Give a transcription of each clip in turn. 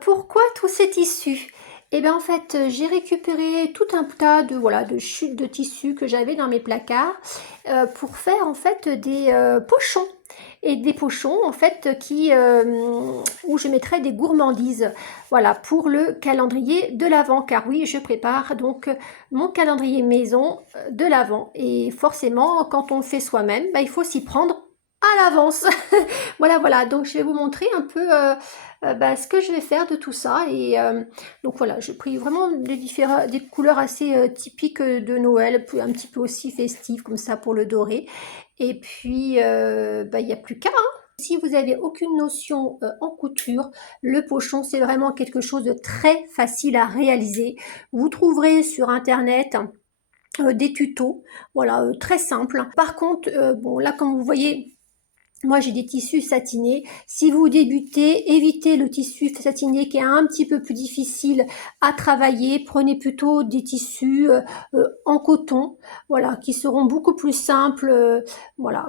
Pourquoi tous ces tissus? Eh bien, en fait, j'ai récupéré tout un tas de, voilà, de chutes de tissus que j'avais dans mes placards pour faire en fait des pochons. Et des pochons en fait où je mettrai des gourmandises, voilà, pour le calendrier de l'Avent, car oui, je prépare donc mon calendrier maison de l'Avent. Et forcément, quand on le fait soi-même, bah, il faut s'y prendre à l'avance. Voilà, voilà, donc je vais vous montrer un peu bah, ce que je vais faire de tout ça. Et donc voilà, j'ai pris vraiment des couleurs assez typiques de Noël, puis un petit peu aussi festives comme ça pour le doré. Et puis, bah, il n'y a plus qu'à, hein. Si vous n'avez aucune notion en couture, le pochon, c'est vraiment quelque chose de très facile à réaliser. Vous trouverez sur Internet des tutos, voilà, très simples. Par contre, bon, là, comme vous voyez, moi, j'ai des tissus satinés. Si vous débutez, évitez le tissu satiné qui est un petit peu plus difficile à travailler. Prenez plutôt des tissus en coton, voilà, qui seront beaucoup plus simples, voilà,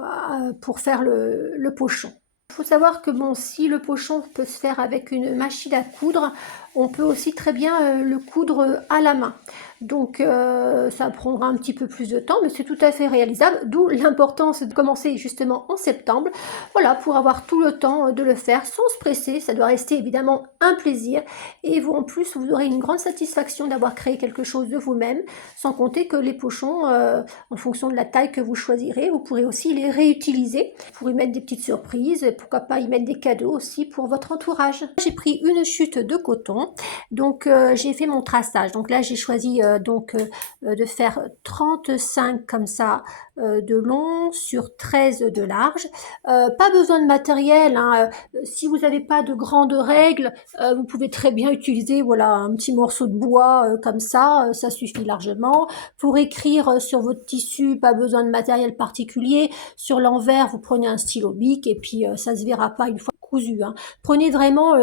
pour faire le pochon. Il faut savoir que bon, si le pochon peut se faire avec une machine à coudre, on peut aussi très bien le coudre à la main. Donc ça prendra un petit peu plus de temps, mais c'est tout à fait réalisable, d'où l'importance de commencer justement en septembre, voilà, pour avoir tout le temps de le faire sans se presser. Ça doit rester évidemment un plaisir, et vous en plus vous aurez une grande satisfaction d'avoir créé quelque chose de vous-même, sans compter que les pochons, en fonction de la taille que vous choisirez, vous pourrez aussi les réutiliser pour y mettre des petites surprises, pourquoi pas y mettre des cadeaux aussi pour votre entourage. J'ai pris une chute de coton, donc j'ai fait mon traçage. Donc là j'ai choisi de faire 35 comme ça de long sur 13 de large. Pas besoin de matériel, hein. Si vous n'avez pas de grandes règles, vous pouvez très bien utiliser, voilà, un petit morceau de bois comme ça suffit largement. Pour écrire sur votre tissu, pas besoin de matériel particulier. Sur l'envers, vous prenez un stylo bic et puis ça se verra pas une fois cousu, hein. Prenez vraiment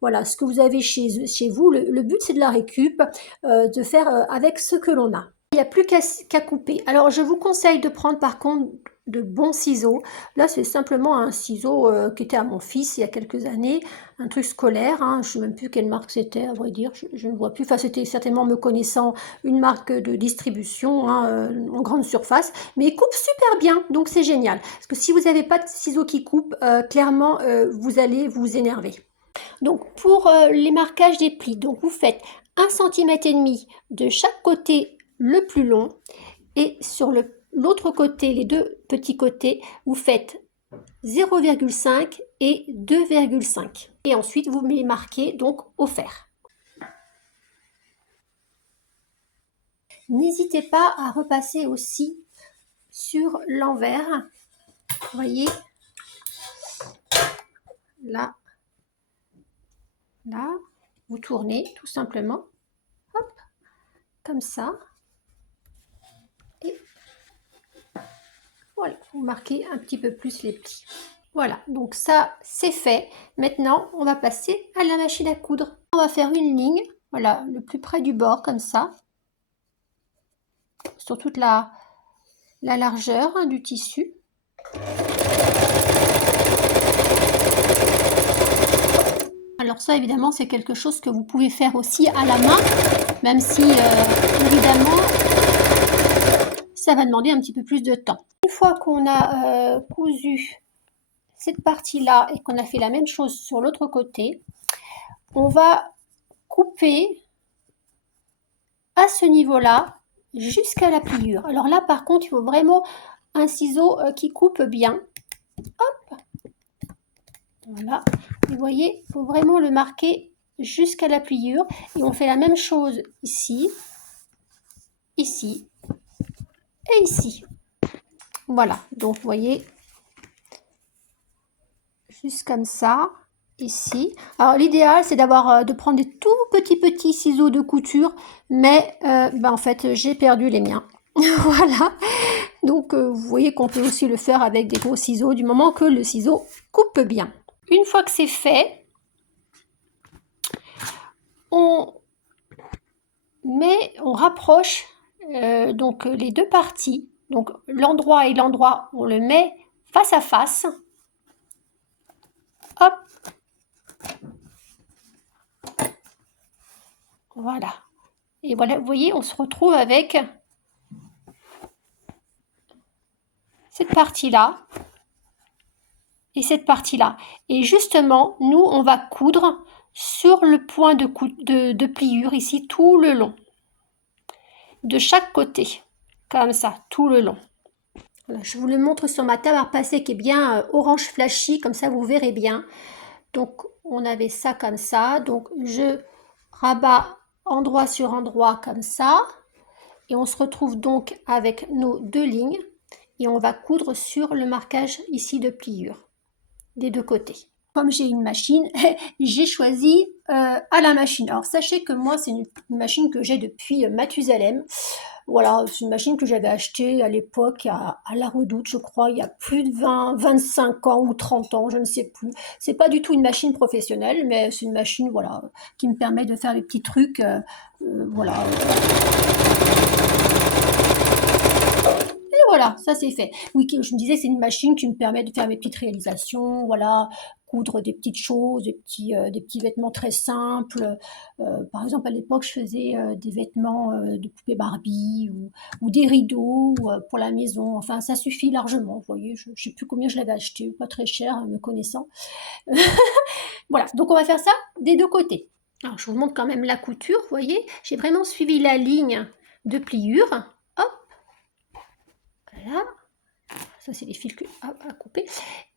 voilà, ce que vous avez chez vous. Le but, c'est de la récup, de faire avec ce que l'on a. Il n'y a plus qu'à couper. Alors, je vous conseille de prendre par contre de bons ciseaux. Là, c'est simplement un ciseau qui était à mon fils il y a quelques années, un truc scolaire, hein. Je ne sais même plus quelle marque c'était, à vrai dire, je ne vois plus. Enfin, c'était certainement, me connaissant, une marque de distribution, hein, en grande surface, mais il coupe super bien, donc c'est génial. Parce que si vous n'avez pas de ciseaux qui coupent, clairement, vous allez vous énerver. Donc, pour les marquages des plis, donc vous faites 1,5 cm de chaque côté le plus long, et sur l'autre côté, les deux petits côtés, vous faites 0,5 et 2,5. Et ensuite, vous les marquez donc au fer. N'hésitez pas à repasser aussi sur l'envers. Vous voyez, là, vous tournez tout simplement, hop, comme ça. Et voilà, vous marquez un petit peu plus les plis. Voilà, donc ça c'est fait. Maintenant, on va passer à la machine à coudre. On va faire une ligne, voilà, le plus près du bord, comme ça, sur toute la largeur, hein, du tissu. Alors ça, évidemment, c'est quelque chose que vous pouvez faire aussi à la main, même si, évidemment, ça va demander un petit peu plus de temps. Une fois qu'on a cousu cette partie-là et qu'on a fait la même chose sur l'autre côté, on va couper à ce niveau-là jusqu'à la pliure. Alors là, par contre, il faut vraiment un ciseau qui coupe bien. Hop, voilà. Vous voyez, il faut vraiment le marquer jusqu'à la pliure. Et on fait la même chose ici, ici et ici. Voilà, donc vous voyez, juste comme ça, ici. Alors l'idéal, c'est de prendre des tout petits ciseaux de couture, mais en fait, j'ai perdu les miens. Voilà, donc vous voyez qu'on peut aussi le faire avec des gros ciseaux, du moment que le ciseau coupe bien. Une fois que c'est fait, on rapproche donc les deux parties, donc l'endroit et l'endroit, on le met face à face. Hop, Voilà. Et voilà, vous voyez, on se retrouve avec cette partie-là et cette partie-là. Et justement, nous, on va coudre sur le point de pliure ici tout le long. De chaque côté, comme ça, tout le long. Voilà, je vous le montre sur ma table à repasser qui est bien orange flashy, comme ça vous verrez bien. Donc, on avait ça comme ça. Donc, je rabats endroit sur endroit comme ça. Et on se retrouve donc avec nos deux lignes. Et on va coudre sur le marquage ici de pliure, des deux côtés. Comme j'ai une machine, j'ai choisi à la machine. Alors, sachez que moi, c'est une machine que j'ai depuis Mathusalem. Voilà, c'est une machine que j'avais achetée à l'époque à la Redoute, je crois, il y a plus de 25 ans ou 30 ans, je ne sais plus. C'est pas du tout une machine professionnelle, mais c'est une machine, voilà, qui me permet de faire des petits trucs, voilà. Et voilà, ça c'est fait. Oui, je me disais, c'est une machine qui me permet de faire mes petites réalisations, voilà, coudre des petites choses, des petits vêtements très simples. Par exemple, à l'époque, je faisais des vêtements de poupée Barbie ou des rideaux pour la maison. Enfin, ça suffit largement. Vous voyez, je ne sais plus combien je l'avais acheté, pas très cher, me connaissant. Voilà, donc on va faire ça des deux côtés. Alors, je vous montre quand même la couture, vous voyez, j'ai vraiment suivi la ligne de pliure. Hop, voilà. Ça, c'est les fils à couper.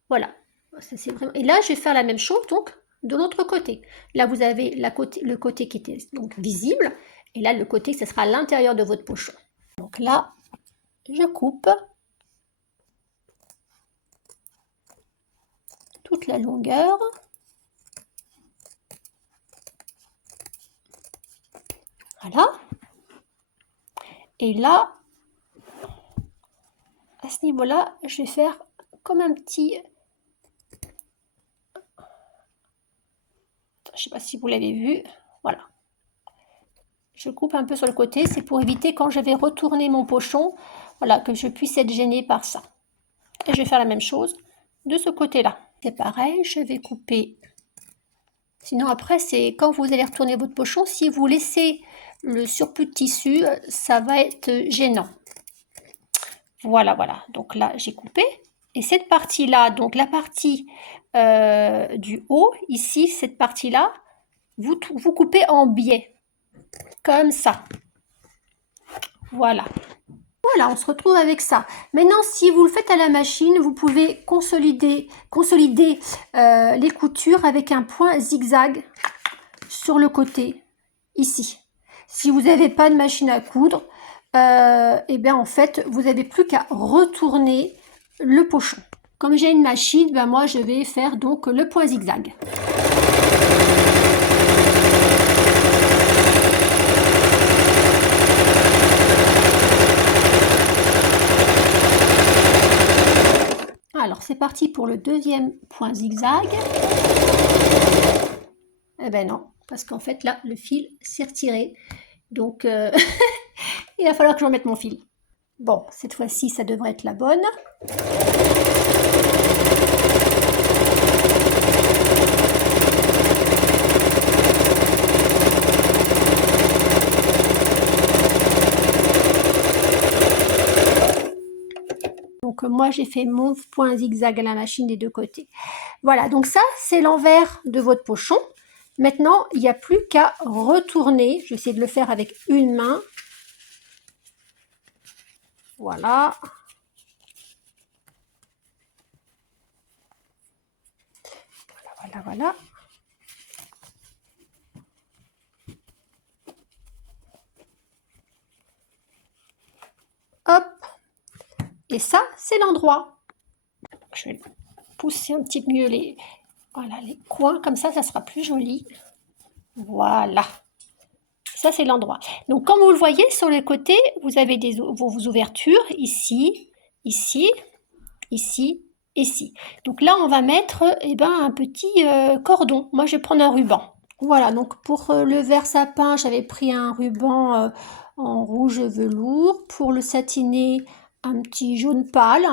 Voilà. Ça, c'est vraiment... Et là, je vais faire la même chose, donc, de l'autre côté. Là, vous avez le côté qui était donc visible. Et là, le côté, ce sera à l'intérieur de votre pochon. Donc là, je coupe toute la longueur. Voilà. Et là, à ce niveau-là, je vais faire comme un petit... Je ne sais pas si vous l'avez vu. Voilà. Je coupe un peu sur le côté, c'est pour éviter quand je vais retourner mon pochon, voilà, que je puisse être gênée par ça. Et je vais faire la même chose de ce côté-là. C'est pareil, je vais couper. Sinon après, c'est quand vous allez retourner votre pochon, si vous laissez le surplus de tissu, ça va être gênant. Voilà, voilà. Donc là, j'ai coupé. Et cette partie-là, donc la partie du haut, ici, cette partie-là, vous coupez en biais. Comme ça. Voilà. Voilà, on se retrouve avec ça. Maintenant, si vous le faites à la machine, vous pouvez consolider les coutures avec un point zigzag sur le côté, ici. Si vous n'avez pas de machine à coudre, et bien en fait, vous n'avez plus qu'à retourner le pochon. Comme j'ai une machine, ben moi je vais faire donc le point zigzag. Alors c'est parti pour le deuxième point zigzag. Eh ben non, parce qu'en fait là le fil s'est retiré, donc il va falloir que je remette mon fil. Bon, cette fois-ci ça devrait être la bonne. Donc moi j'ai fait mon point zigzag à la machine des deux côtés. Voilà, donc ça c'est l'envers de votre pochon. Maintenant il n'y a plus qu'à retourner. Je vais essayer de le faire avec une main. Voilà. Voilà, voilà. Hop. Et ça, c'est l'endroit. Je vais pousser un petit peu mieux les coins, comme ça sera plus joli. Voilà. Ça, c'est l'endroit. Donc, comme vous le voyez, sur les côtés, vous avez vos ouvertures, ici, ici, ici, ici. Donc là, on va mettre un petit cordon. Moi, je vais prendre un ruban. Voilà, donc pour le vert sapin, j'avais pris un ruban en rouge velours. Pour le satiné, un petit jaune pâle.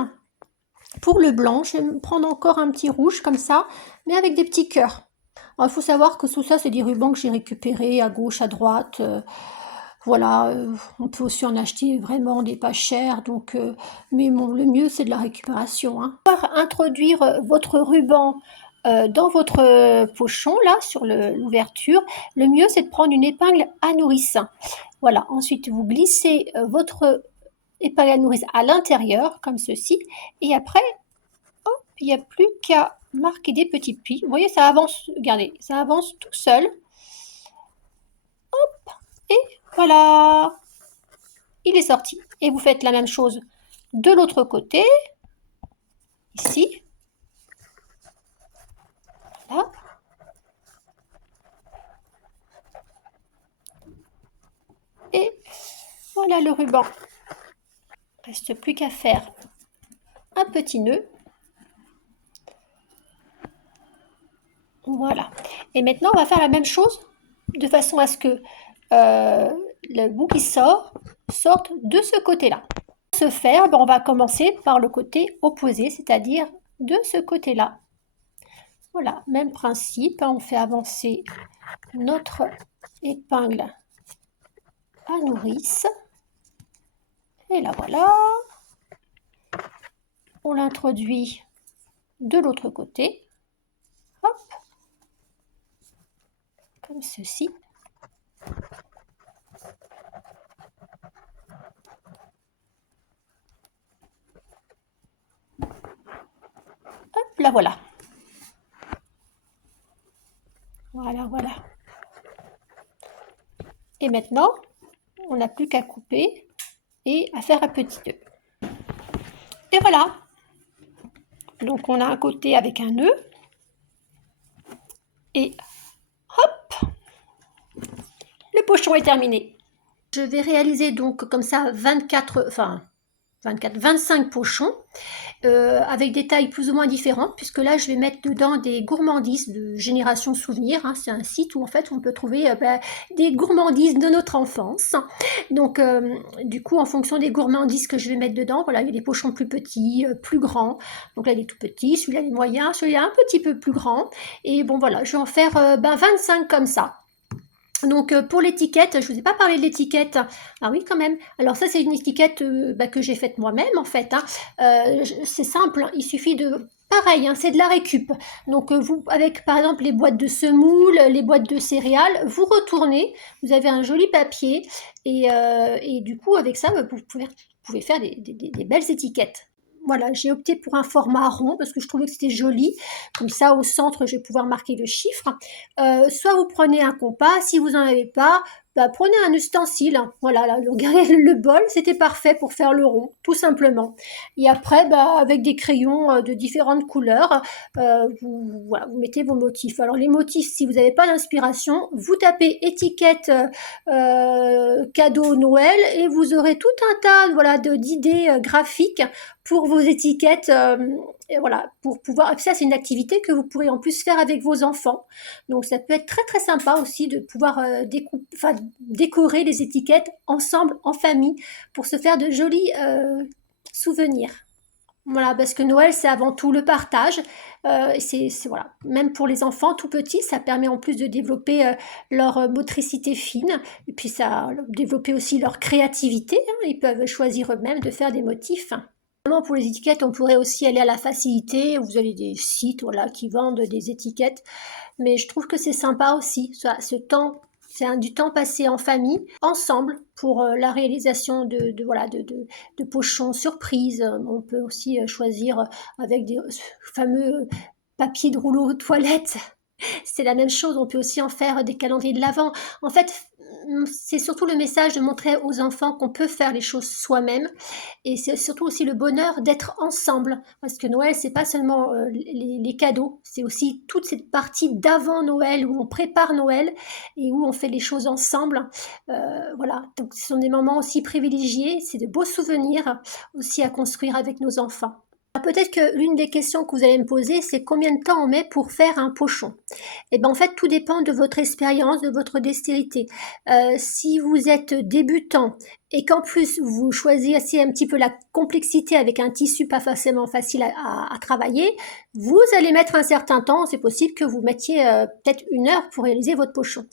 Pour le blanc, je vais me prendre encore un petit rouge comme ça, mais avec des petits cœurs. Alors, il faut savoir que tout ça, c'est des rubans que j'ai récupérés à gauche, à droite. Voilà, on peut aussi en acheter vraiment des pas chers, donc, mais bon, le mieux, c'est de la récupération, hein. Pour introduire votre ruban dans votre pochon, là, sur l'ouverture, le mieux, c'est de prendre une épingle à nourrice. Voilà, ensuite, vous glissez votre épingle à nourrice à l'intérieur, comme ceci, et après, il n'y a plus qu'à marquer des petits plis. Vous voyez, ça avance, regardez, ça avance tout seul. Et voilà, il est sorti. Et vous faites la même chose de l'autre côté, ici. Voilà. Et voilà le ruban. Il ne reste plus qu'à faire un petit nœud. Voilà. Et maintenant, on va faire la même chose de façon à ce que le bout qui sorte de ce côté-là. Pour ce faire, on va commencer par le côté opposé, c'est-à-dire de ce côté-là. Voilà, même principe, on fait avancer notre épingle à nourrice. Et là, voilà. On l'introduit de l'autre côté. Hop. Comme ceci. Hop, là voilà. Voilà, voilà. Et maintenant, on n'a plus qu'à couper et à faire un petit nœud. Et voilà. Donc on a un côté avec un nœud. Et hop, le pochon est terminé. Je vais réaliser donc comme ça 25 pochons avec des tailles plus ou moins différentes, puisque là je vais mettre dedans des gourmandises de Génération Souvenir, hein. C'est un site où en fait on peut trouver des gourmandises de notre enfance. Donc du coup, en fonction des gourmandises que je vais mettre dedans, voilà, il y a des pochons plus petits, plus grands. Donc là il est tout petit, celui-là il est moyen, celui-là un petit peu plus grand. Et bon voilà, je vais en faire 25 comme ça. Donc pour l'étiquette, je ne vous ai pas parlé de l'étiquette. Ah oui, quand même. Alors ça, c'est une étiquette que j'ai faite moi-même, en fait, hein. C'est simple, hein. Il suffit de... Pareil, hein, c'est de la récup. Donc vous, avec par exemple les boîtes de semoule, les boîtes de céréales, vous retournez, vous avez un joli papier et du coup avec ça, vous pouvez faire des belles étiquettes. Voilà, j'ai opté pour un format rond parce que je trouvais que c'était joli. Comme ça, au centre, je vais pouvoir marquer le chiffre. Soit vous prenez un compas, si vous n'en avez pas, prenez un ustensile. Voilà, là, regardez le bol, c'était parfait pour faire le rond, tout simplement. Et après, avec des crayons de différentes couleurs, voilà, vous mettez vos motifs. Alors les motifs, si vous n'avez pas d'inspiration, vous tapez étiquette cadeau Noël et vous aurez tout un tas, voilà, d'idées graphiques pour vos étiquettes. Et voilà, pour pouvoir. Ça, c'est une activité que vous pourrez en plus faire avec vos enfants. Donc, ça peut être très très sympa aussi de pouvoir décorer les étiquettes ensemble, en famille, pour se faire de jolis souvenirs. Voilà, parce que Noël, c'est avant tout le partage. Voilà, même pour les enfants tout petits, ça permet en plus de développer leur motricité fine, et puis ça développer aussi leur créativité, hein. Ils peuvent choisir eux-mêmes de faire des motifs. Pour les étiquettes, on pourrait aussi aller à la facilité. Vous avez des sites, voilà, qui vendent des étiquettes. Mais je trouve que c'est sympa aussi, ce temps. C'est du temps passé en famille, ensemble, pour la réalisation de pochons surprises. On peut aussi choisir avec des fameux papiers de rouleau toilette. C'est la même chose, on peut aussi en faire des calendriers de l'Avent. En fait, c'est surtout le message de montrer aux enfants qu'on peut faire les choses soi-même. Et c'est surtout aussi le bonheur d'être ensemble. Parce que Noël, c'est pas seulement les cadeaux, c'est aussi toute cette partie d'avant Noël où on prépare Noël et où on fait les choses ensemble. Voilà, donc ce sont des moments aussi privilégiés, c'est de beaux souvenirs aussi à construire avec nos enfants. Peut-être que l'une des questions que vous allez me poser, c'est combien de temps on met pour faire un pochon? Et ben en fait, tout dépend de votre expérience, de votre dextérité. Si vous êtes débutant et qu'en plus vous choisissez un petit peu la complexité avec un tissu pas forcément facile à travailler, vous allez mettre un certain temps, c'est possible que vous mettiez peut-être 1 heure pour réaliser votre pochon.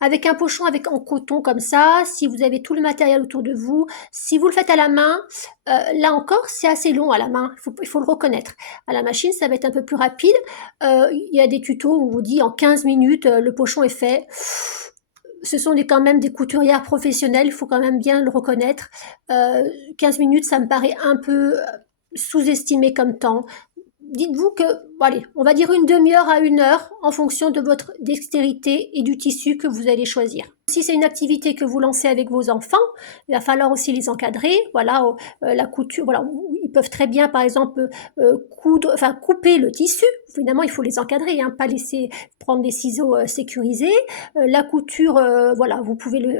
Avec un pochon avec en coton comme ça, si vous avez tout le matériel autour de vous, si vous le faites à la main, là encore c'est assez long à la main, il faut le reconnaître. À la machine ça va être un peu plus rapide, il y a des tutos où on vous dit en 15 minutes le pochon est fait. Ce sont quand même des couturières professionnelles, il faut quand même bien le reconnaître. 15 minutes, ça me paraît un peu sous-estimé comme temps. Dites-vous que, bon, allez, on va dire une demi-heure à 1 heure en fonction de votre dextérité et du tissu que vous allez choisir. Si c'est une activité que vous lancez avec vos enfants, il va falloir aussi les encadrer. Voilà, la couture, voilà, ils peuvent très bien, par exemple, couper le tissu. Évidemment, il faut les encadrer, hein, pas laisser prendre des ciseaux sécurisés. La couture, voilà, vous pouvez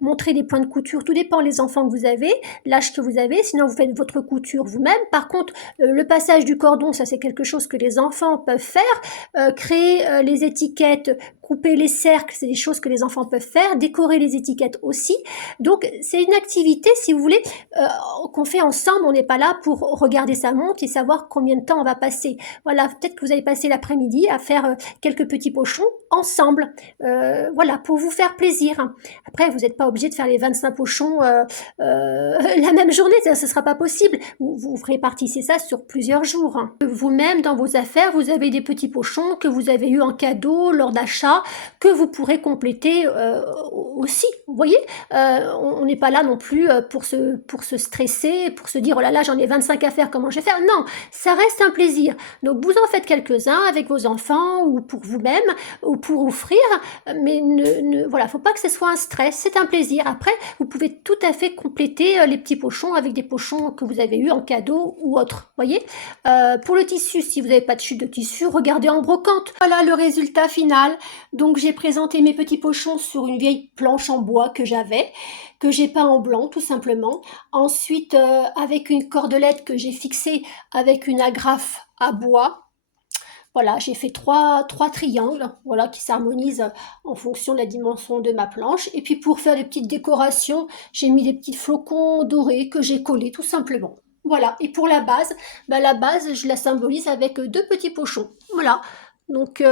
montrer des points de couture. Tout dépend des enfants que vous avez, l'âge que vous avez. Sinon, vous faites votre couture vous-même. Par contre, le passage du cordon, ça c'est quelque chose que les enfants peuvent faire. Créer les étiquettes, couper les cercles, c'est des choses que les enfants peuvent faire. Décorer les étiquettes aussi. Donc c'est une activité, si vous voulez, qu'on fait ensemble. On n'est pas là pour regarder sa montre et savoir combien de temps on va passer. Voilà, peut-être que vous avez passé l'après-midi à faire quelques petits pochons ensemble. Voilà, pour vous faire plaisir. Après, vous n'êtes pas obligé de faire les 25 pochons la même journée, ça ne sera pas possible. Vous répartissez ça sur plusieurs jours. Vous-même, dans vos affaires, vous avez des petits pochons que vous avez eu en cadeau lors d'achat, que vous pourrez compléter aussi. Vous voyez, on n'est pas là non plus pour se stresser, pour se dire, oh là là, j'en ai 25 à faire, comment je vais faire? Non, ça reste un plaisir. Donc, vous en faites quelques-uns avec vos enfants ou pour vous-même ou pour offrir, mais voilà, faut pas que ce soit un stress, c'est un plaisir. Après, vous pouvez tout à fait compléter les petits pochons avec des pochons que vous avez eu en cadeau ou autre. Voyez, pour le tissu, si vous n'avez pas de chute de tissu, regardez en brocante. Voilà le résultat final. Donc j'ai présenté mes petits pochons sur une vieille planche en bois que j'avais, que j'ai peint en blanc tout simplement. Ensuite, avec une cordelette que j'ai fixée avec une agrafe à bois. Voilà, j'ai fait trois triangles, voilà, qui s'harmonisent en fonction de la dimension de ma planche. Et puis pour faire des petites décorations, j'ai mis des petits flocons dorés que j'ai collés tout simplement. Voilà, et pour la base, je la symbolise avec 2 petits pochons. Voilà, donc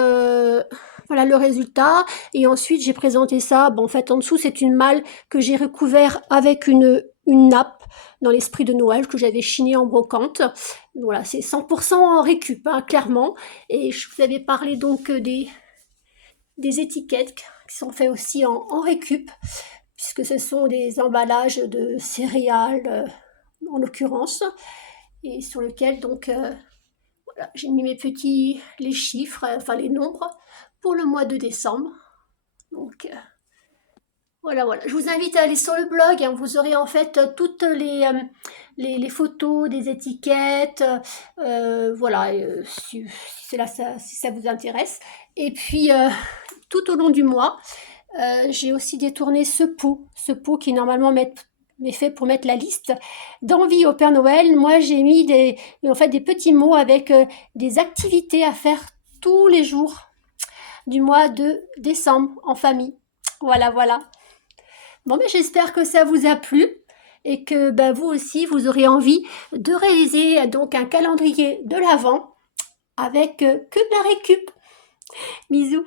voilà le résultat. Et ensuite, j'ai présenté ça. Bon, en fait, en dessous, c'est une malle que j'ai recouvert avec une nappe dans l'esprit de Noël que j'avais chiné en brocante. Voilà, c'est 100% en récup, hein, clairement. Et je vous avais parlé donc des étiquettes qui sont faites aussi en récup, puisque ce sont des emballages de céréales, en l'occurrence, et sur lequel donc voilà, j'ai mis les chiffres, enfin les nombres, pour le mois de décembre. Donc voilà, voilà. Je vous invite à aller sur le blog, hein, vous aurez en fait toutes les photos des étiquettes, voilà, si ça vous intéresse. Et puis, tout au long du mois, j'ai aussi détourné ce pot qui normalement est fait pour mettre la liste d'envie au Père Noël. Moi, j'ai mis en fait, des petits mots avec des activités à faire tous les jours du mois de décembre en famille. Voilà, voilà. Bon, mais j'espère que ça vous a plu et que vous aussi, vous aurez envie de réaliser donc un calendrier de l'Avent avec que de la récup. Bisous.